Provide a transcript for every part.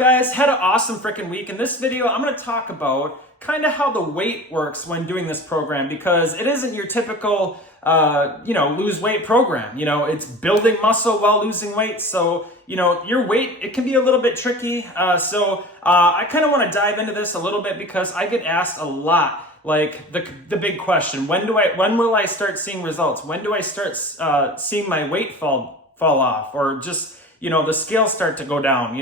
guys? Had an awesome freaking week. In this video, I'm going to talk about kind of how the weight works when doing this program, because it isn't your typical, lose weight program. It's building muscle while losing weight. So, your weight, it can be a little bit tricky. I kind of want to dive into this a little bit because I get asked a lot, like the big question, when will I start seeing results? When do I start seeing my weight fall off, or just the scales start to go down?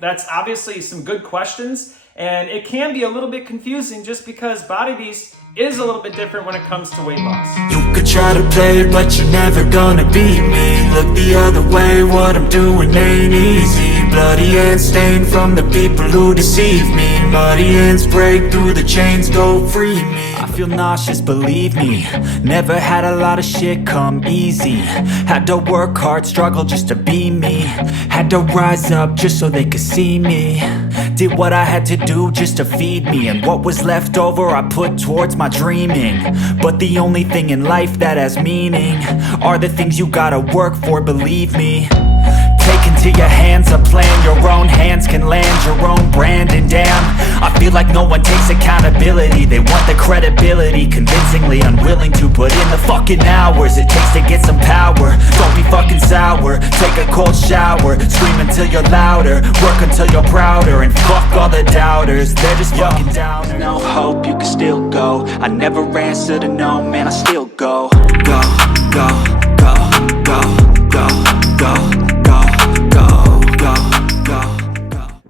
That's obviously some good questions, and it can be a little bit confusing just because Body Beast is a little bit different when it comes to weight loss. You could try to play it, but you're never gonna beat me. Look the other way, what I'm doing ain't easy. Bloody hands stained from the people who deceive me. Muddy hands break through the chains, go free me. I feel nauseous, believe me. Never had a lot of shit come easy. Had to work hard, struggle just to be me. Had to rise up just so they could see me. Did what I had to do just to feed me, and what was left over I put towards my dreaming. But the only thing in life that has meaning are the things you gotta work for, believe me. Take into your hands a plan, your own hands can land your own brand. And damn, I feel like no one takes accountability. They want the credibility, convincingly unwilling to put in the fucking hours it takes to get some power. Don't be fucking sour, take a cold shower. Scream until you're louder, work until you're prouder. And fuck all the doubters, they're just fucking downers. No hope, you can still go. I never answer to no, man, I still go. Go, go, go, go, go, go.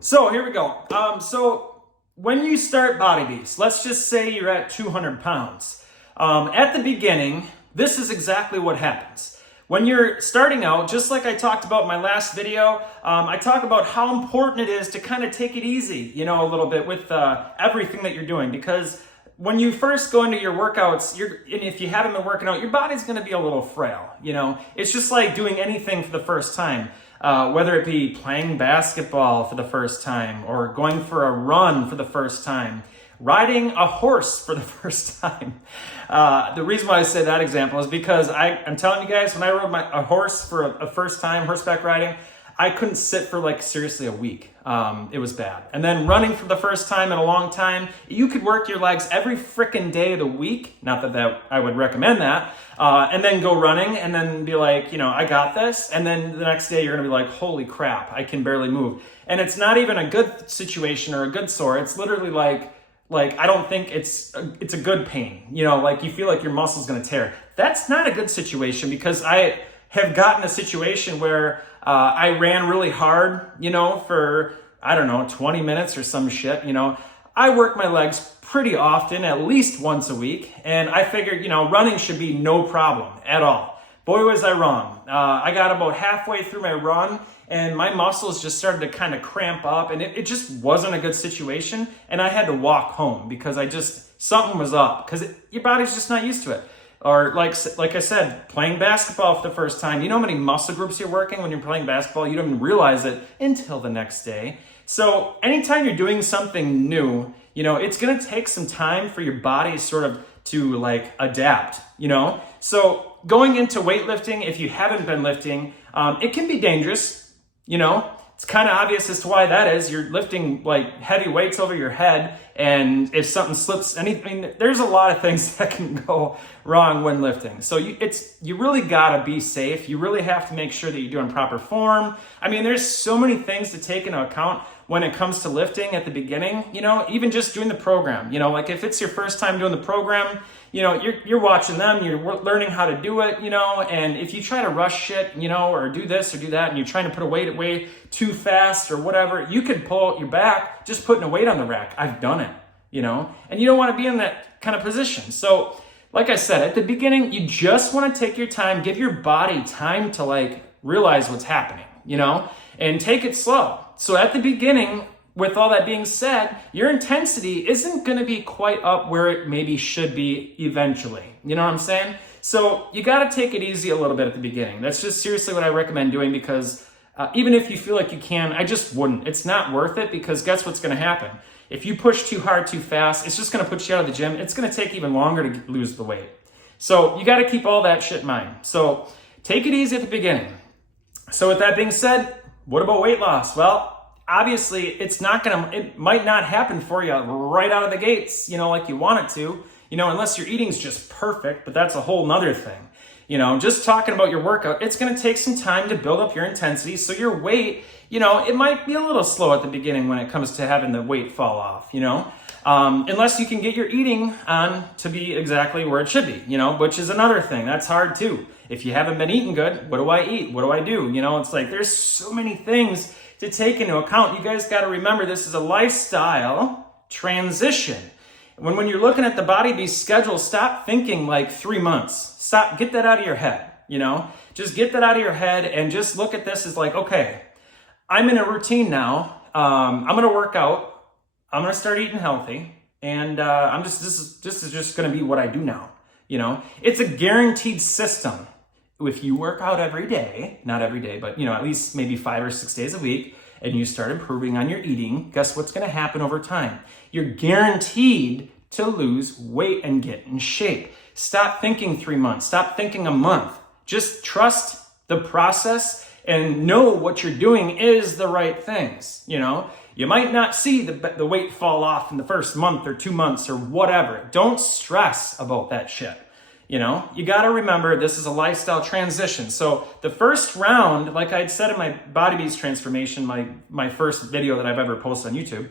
So here we go. So when you start Body Beast, let's just say you're at 200 pounds. At the beginning, this is exactly what happens. When you're starting out, just like I talked about in my last video, I talk about how important it is to kind of take it easy, a little bit with everything that you're doing. Because when you first go into your workouts, and if you haven't been working out, your body's going to be a little frail. It's just like doing anything for the first time. Whether it be playing basketball for the first time, or going for a run for the first time, riding a horse for the first time. The reason why I say that example is because I'm telling you guys, when I rode a horse for a first time, horseback riding, I couldn't sit for seriously a week. It was bad. And then running for the first time in a long time, you could work your legs every frickin' day of the week. Not that I would recommend that. And then go running and then be like, I got this. And then the next day you're gonna be like, holy crap, I can barely move. And it's not even a good situation or a good sore. It's literally like I don't think it's a good pain. You feel like your muscle's gonna tear. That's not a good situation, because I have gotten a situation where I ran really hard, for, 20 minutes or some shit. I work my legs pretty often, at least once a week. And I figured, running should be no problem at all. Boy, was I wrong. I got about halfway through my run and my muscles just started to kind of cramp up, and it just wasn't a good situation. And I had to walk home because something was up, because your body's just not used to it. Or like I said, playing basketball for the first time. You know how many muscle groups you're working when you're playing basketball? You don't even realize it until the next day. So anytime you're doing something new, it's going to take some time for your body sort of to adapt, So going into weightlifting, if you haven't been lifting, it can be dangerous, It's kind of obvious as to why that is. You're lifting heavy weights over your head, and if something slips, there's a lot of things that can go wrong when lifting. So you really gotta be safe. You really have to make sure that you're doing proper form. There's so many things to take into account when it comes to lifting at the beginning. Even just doing the program. If it's your first time doing the program, you're watching them, you're learning how to do it, and if you try to rush shit, or do this or do that, and you're trying to put a weight away too fast or whatever, you could pull your back just putting a weight on the rack. I've done it, and you don't want to be in that kind of position. So like I said, at the beginning, you just want to take your time, give your body time to realize what's happening, and take it slow. So at the beginning, with all that being said, your intensity isn't going to be quite up where it maybe should be eventually. You know what I'm saying? So you got to take it easy a little bit at the beginning. That's just seriously what I recommend doing, because even if you feel like you can, I just wouldn't. It's not worth it, because guess what's going to happen? If you push too hard, too fast, it's just going to put you out of the gym. It's going to take even longer to lose the weight. So you got to keep all that shit in mind. So take it easy at the beginning. So with that being said, what about weight loss? Well, obviously it might not happen for you right out of the gates, like you want it to, unless your eating's just perfect, but that's a whole nother thing. Just talking about your workout, it's going to take some time to build up your intensity. So your weight, it might be a little slow at the beginning when it comes to having the weight fall off, unless you can get your eating on to be exactly where it should be, which is another thing. That's hard too. If you haven't been eating good, what do I eat? What do I do? It's like there's so many things to take into account. You guys got to remember this is a lifestyle transition. When you're looking at the Body Beast schedule, stop thinking like 3 months. Get that out of your head, Just get that out of your head and just look at this as like, okay, I'm in a routine now. I'm going to work out. I'm going to start eating healthy. And this is just going to be what I do now. It's a guaranteed system. If you work out every day, not every day, but at least maybe 5 or 6 days a week, and you start improving on your eating, guess what's going to happen over time? You're guaranteed to lose weight and get in shape. Stop thinking 3 months. Stop thinking a month. Just trust the process and know what you're doing is the right things. You might not see the weight fall off in the first month or 2 months or whatever. Don't stress about that shit. You got to remember this is a lifestyle transition. So the first round, like I'd said in my Body Beast transformation, my first video that I've ever posted on YouTube,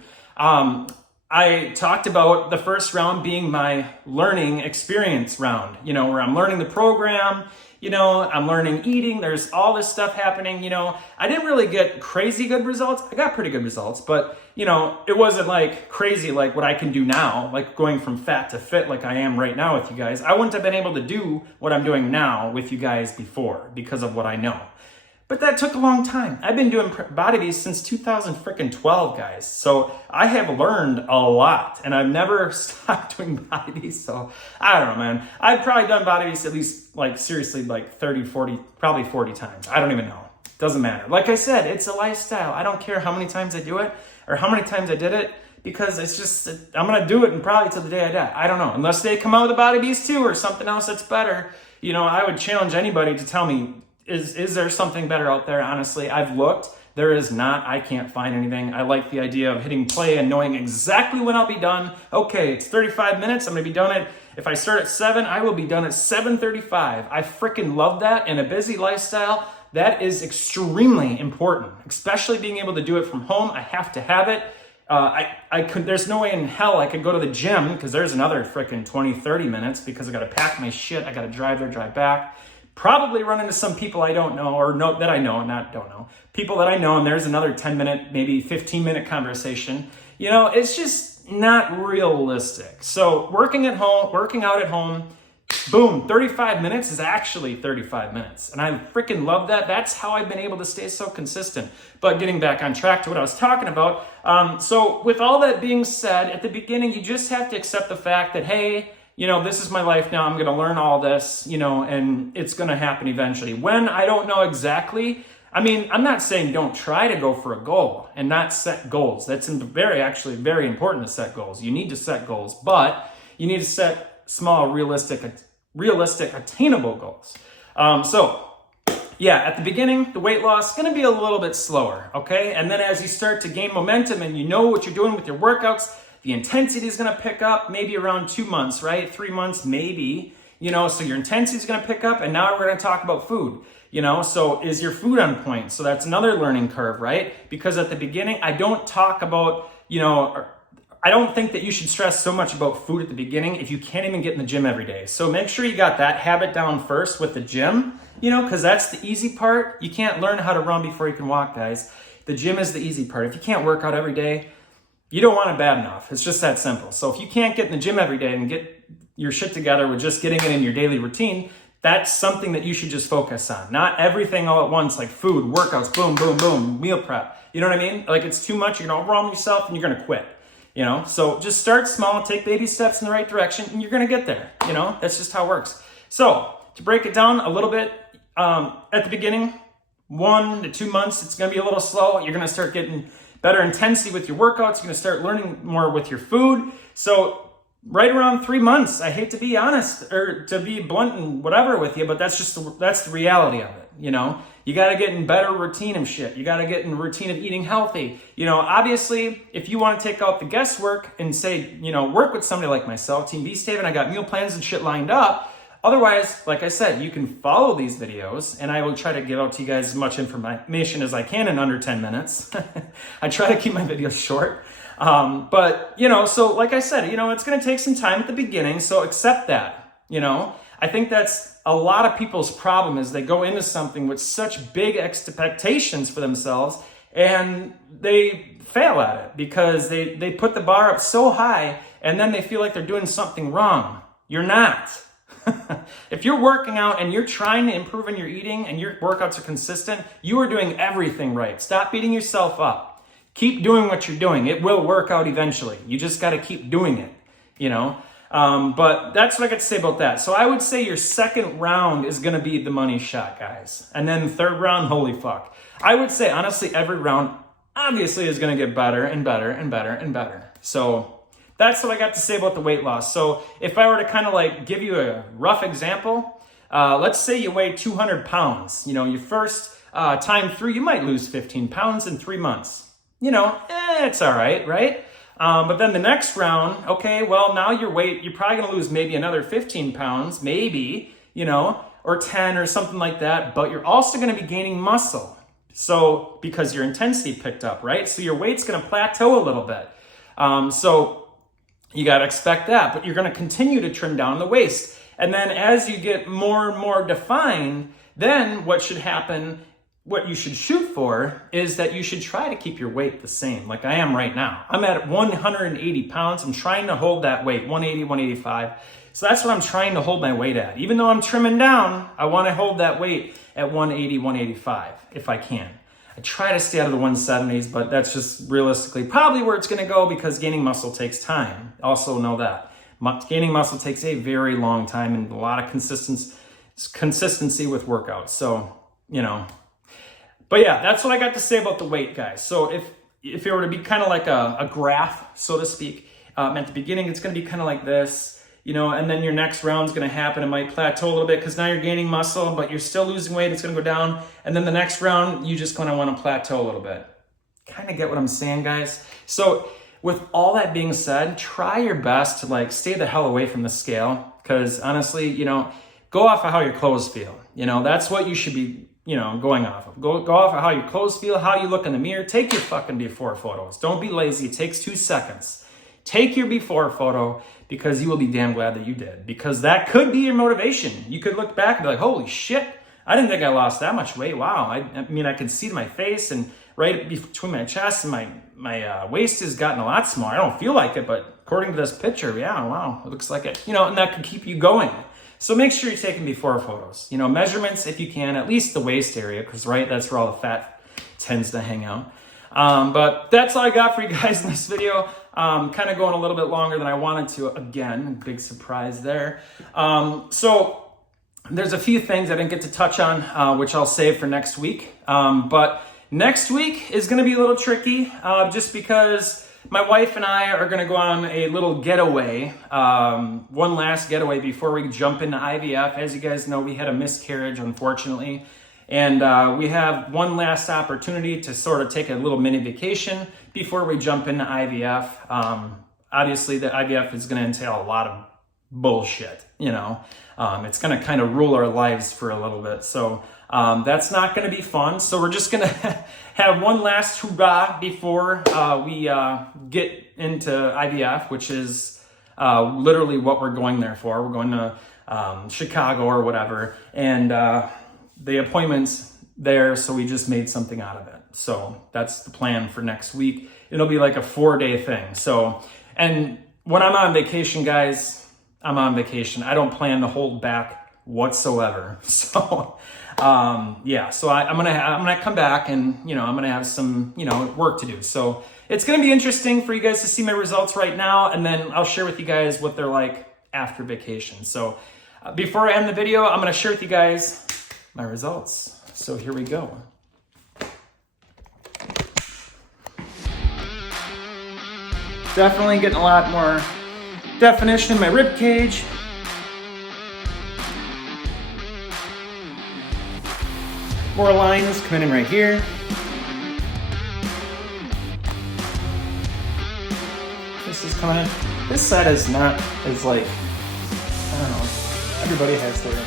I talked about the first round being my learning experience round, where I'm learning the program, I'm learning eating. There's all this stuff happening. I didn't really get crazy good results. I got pretty good results, but it wasn't like crazy like what I can do now, like going from fat to fit like I am right now with you guys. I wouldn't have been able to do what I'm doing now with you guys before because of what I know. But that took a long time. I've been doing Body Beast since 2012, guys. So I have learned a lot, and I've never stopped doing Body Beast. So I don't know, man. I've probably done Body Beast at least, seriously, 30, 40, probably 40 times. I don't even know. Doesn't matter. Like I said, it's a lifestyle. I don't care how many times I do it or how many times I did it, because it's just, I'm going to do it and probably till the day I die. I don't know. Unless they come out with a Body Beast 2 or something else that's better. I would challenge anybody to tell me, is there something better out there? Honestly, I've looked. There is not. I can't find anything. I like the idea of hitting play and knowing exactly when I'll be done. Okay, it's 35 minutes. I'm going to be done if I start at 7, I will be done at 7:35. I freaking love that. In a busy lifestyle, that is extremely important, especially being able to do it from home. I have to have it. There's no way in hell I could go to the gym because there's another freaking 20, 30 minutes because I got to pack my shit. I got to drive there, drive back. Probably run into some people I don't know or know that I know, not don't know. People that I know, and there's another 10-minute, maybe 15-minute conversation. It's just not realistic. So working out at home, boom, 35 minutes is actually 35 minutes. And I freaking love that. That's how I've been able to stay so consistent. But getting back on track to what I was talking about. So with all that being said, at the beginning, you just have to accept the fact that, hey, this is my life now. I'm going to learn all this, and it's going to happen eventually. When, I don't know exactly. I'm not saying don't try to go for a goal and not set goals. That's actually very important to set goals. You need to set goals, but you need to set small, realistic, attainable goals. At the beginning, the weight loss is going to be a little bit slower, okay? And then as you start to gain momentum and you know what you're doing with your workouts, the intensity is going to pick up maybe around 2 months, right? 3 months, maybe, so your intensity is going to pick up. And now we're going to talk about food, so is your food on point? So that's another learning curve, right? Because at the beginning, I don't talk about, I don't think that you should stress so much about food at the beginning if you can't even get in the gym every day. So make sure you got that habit down first with the gym, because that's the easy part. You can't learn how to run before you can walk, guys. The gym is the easy part. If you can't work out every day, you don't want it bad enough. It's just that simple. So if you can't get in the gym every day and get your shit together with just getting it in your daily routine, that's something that you should just focus on. Not everything all at once, like food, workouts, boom, boom, boom, meal prep. You know what I mean? Like it's too much, you're gonna overwhelm yourself and you're gonna quit. So just start small, take baby steps in the right direction, and you're gonna get there. That's just how it works. So to break it down a little bit, at the beginning, 1 to 2 months, it's gonna be a little slow. You're gonna start getting better intensity with your workouts. You're going to start learning more with your food. So right around 3 months. I hate to be honest or to be blunt and whatever with you, but that's the reality of it. You know, you got to get in better routine of shit. You got to get in routine of eating healthy. You know, obviously, if you want to take out the guesswork and say, you know, work with somebody like myself, Team Beast Haven, I got meal plans and shit lined up. Otherwise, like I said, you can follow these videos and I will try to get out to you guys as much information as I can in under 10 minutes. I try to keep my videos short. But, you know, so like I said, you know, it's going to take some time at the beginning. So accept that, you know. I think that's a lot of people's problem is they go into something with such big expectations for themselves and they fail at it because they put the bar up so high and then they feel like they're doing something wrong. You're not. If you're working out and you're trying to improve in your eating and your workouts are consistent, you are doing everything right. Stop beating yourself up. Keep doing what you're doing. It will work out eventually. You just got to keep doing it, you know? But that's what I got to say about that. So I would say your second round is going to be the money shot, guys. And then third round, holy fuck. I would say, honestly, every round obviously is going to get better and better and better and better. So that's what I got to say about the weight loss. So if I were to kind of like give you a rough example, let's say you weigh 200 pounds. You know, your first time through, you might lose 15 pounds in 3 months. You know, it's all right, right? But then the next round, okay, well, now your weight, you're probably going to lose maybe another 15 pounds, maybe, you know, or 10 or something like that. But you're also going to be gaining muscle. So because your intensity picked up, right? So your weight's going to plateau a little bit. So you got to expect that, but you're going to continue to trim down the waist. And then as you get more and more defined, then what should happen, what you should shoot for is that you should try to keep your weight the same, like I am right now. I'm at 180 pounds. I'm trying to hold that weight, 180, 185. So that's what I'm trying to hold my weight at. Even though I'm trimming down, I want to hold that weight at 180, 185 if I can. I try to stay out of the 170s, but that's just realistically probably where it's going to go because gaining muscle takes time. Also know that. Gaining muscle takes a very long time and a lot of consistency with workouts. So, you know. But yeah, that's what I got to say about the weight, guys. So if it were to be kind of like a graph, so to speak, at the beginning, it's going to be kind of like this. You know, and then your next round's going to happen. It might plateau a little bit because now you're gaining muscle, but you're still losing weight. It's going to go down. And then the next round, you just going to want to plateau a little bit. Kind of get what I'm saying, guys? So with all that being said, try your best to like stay the hell away from the scale because honestly, you know, go off of how your clothes feel. You know, that's what you should be, you know, going off of. Go off of how your clothes feel, how you look in the mirror. Take your fucking before photos. Don't be lazy. It takes 2 seconds. Take your before photo because you will be damn glad that you did. Because that could be your motivation. You could look back and be like, holy shit, I didn't think I lost that much weight. Wow. I mean, I could see my face and right between my chest and my waist has gotten a lot smaller. I don't feel like it, but according to this picture, yeah, wow, it looks like it. You know, and that could keep you going. So make sure you're taking before photos. You know, measurements if you can, at least the waist area, because right, that's where all the fat tends to hang out. But that's all I got for you guys in this video. Kind of going a little bit longer than I wanted to. Again, big surprise there. So there's a few things I didn't get to touch on, which I'll save for next week. But next week is going to be a little tricky, just because my wife and I are going to go on a little getaway, one last getaway before we jump into IVF. As you guys know, we had a miscarriage, unfortunately. And we have one last opportunity to sort of take a little mini vacation before we jump into IVF. Obviously, the IVF is going to entail a lot of bullshit, you know. It's going to kind of rule our lives for a little bit. So that's not going to be fun. So we're just going to have one last hurrah before we get into IVF, which is literally what we're going there for. We're going to Chicago or whatever. And the appointment's there, so we just made something out of it. So that's the plan for next week. It'll be like a 4-day thing. So, and when I'm on vacation, guys, I'm on vacation. I don't plan to hold back whatsoever. So, yeah, so I'm gonna come back and, you know, I'm gonna have some, you know, work to do. So it's gonna be interesting for you guys to see my results right now, and then I'll share with you guys what they're like after vacation. So before I end the video, I'm gonna share with you guys my results. So here we go. Definitely getting a lot more definition in my rib cage. More lines coming in right here. This is coming in. This side is not as like, I don't know, everybody has their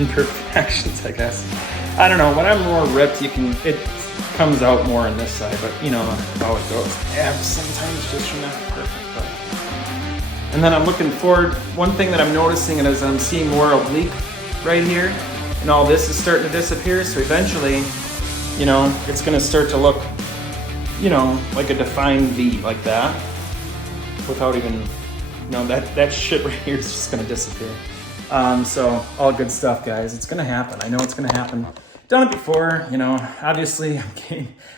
imperfections, I guess. I don't know, when I'm more ripped, it comes out more on this side, but you know how it goes. Abs sometimes just are not perfect, but. And then I'm looking forward, one thing that I'm noticing is I'm seeing more oblique right here, and all this is starting to disappear, so eventually, you know, it's gonna start to look, you know, like a defined V, like that, without even, you know, that shit right here is just gonna disappear. So all good stuff, guys. It's gonna happen. I know it's gonna happen. Done it before, you know. Obviously,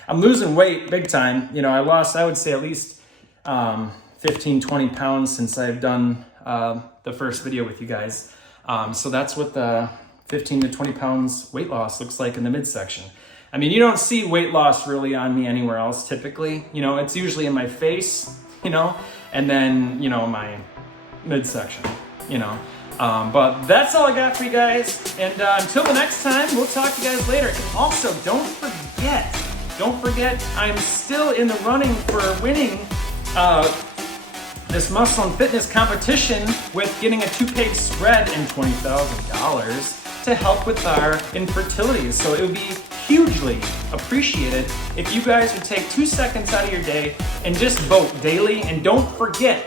I'm losing weight big time. You know, I lost, I would say, at least 15, 20 pounds since I've done the first video with you guys. So that's what the 15 to 20 pounds weight loss looks like in the midsection. I mean, you don't see weight loss really on me anywhere else typically. You know, it's usually in my face, you know, and then, you know, my midsection, you know. But that's all I got for you guys. And until the next time, we'll talk to you guys later. And also, don't forget, I'm still in the running for winning this muscle and fitness competition with getting a 2-page spread and $20,000 to help with our infertility. So it would be hugely appreciated if you guys would take 2 seconds out of your day and just vote daily. And don't forget,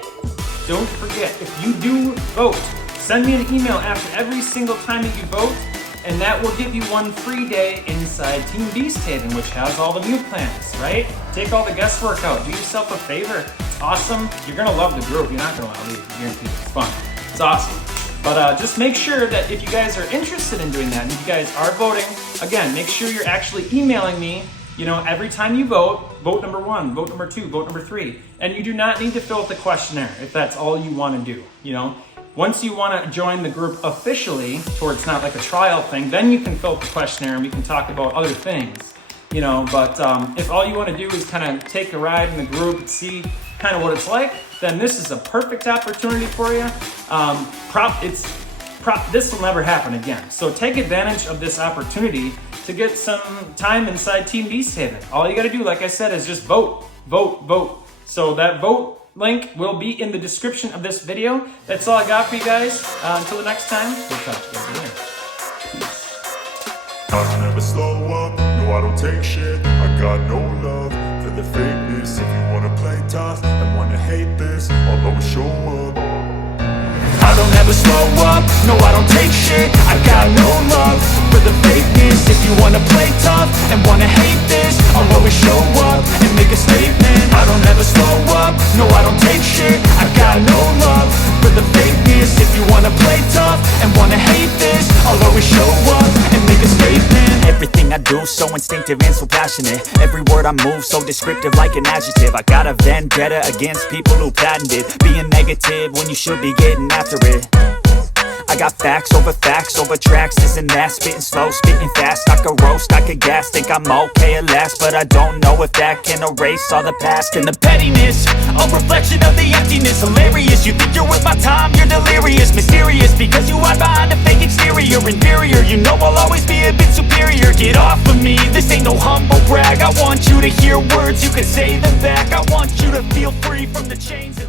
if you do vote, send me an email after every single time that you vote, and that will give you 1 free day inside Team Beast Haven, which has all the meal plans, right? Take all the guesswork out. Do yourself a favor. It's awesome. You're gonna love the group. You're not gonna want to leave. I guarantee it's fun. It's awesome. But just make sure that if you guys are interested in doing that, and if you guys are voting, again, make sure you're actually emailing me, you know, every time you vote number 1, vote number 2, vote number 3. And you do not need to fill out the questionnaire if that's all you want to do, you know. Once you want to join the group officially, towards not like a trial thing, then you can fill out the questionnaire and we can talk about other things, you know. But if all you want to do is kind of take a ride in the group and see kind of what it's like, then this is a perfect opportunity for you. This will never happen again. So take advantage of this opportunity to get some time inside Team Beast Haven. All you got to do, like I said, is just vote. So that vote link will be in the description of this video. That's all I got for you guys. Until the next time, we'll talk to you guys later. I don't ever slow up, no I don't take shit. I got no love for the fakeness. If you wanna play tough and wanna hate this, I'll always show up. I don't ever slow up, no I don't take shit. I got no love for the fakeness. If you wanna play tough and wanna hate this, I'll always show up and make a statement. I don't ever slow up, no I don't take shit. I got no love for the fakeness. If you wanna play tough and wanna hate this, I'll always show up and make a statement. Everything I do so instinctive and so passionate. Every word I move so descriptive like an adjective. I got a vendetta against people who patented being negative when you should be getting after it. I got facts over tracks, this and that. Spitting slow, spitting fast, I could roast, I could gas. Think I'm okay at last, but I don't know if that can erase all the past. And the pettiness, a reflection of the emptiness. Hilarious, you think you're with my time, you're delirious. Mysterious, because you hide behind a fake exterior. Inferior, you know I'll always be a bit superior. Get off of me, this ain't no humble brag. I want you to hear words, you can say them back. I want you to feel free from the chains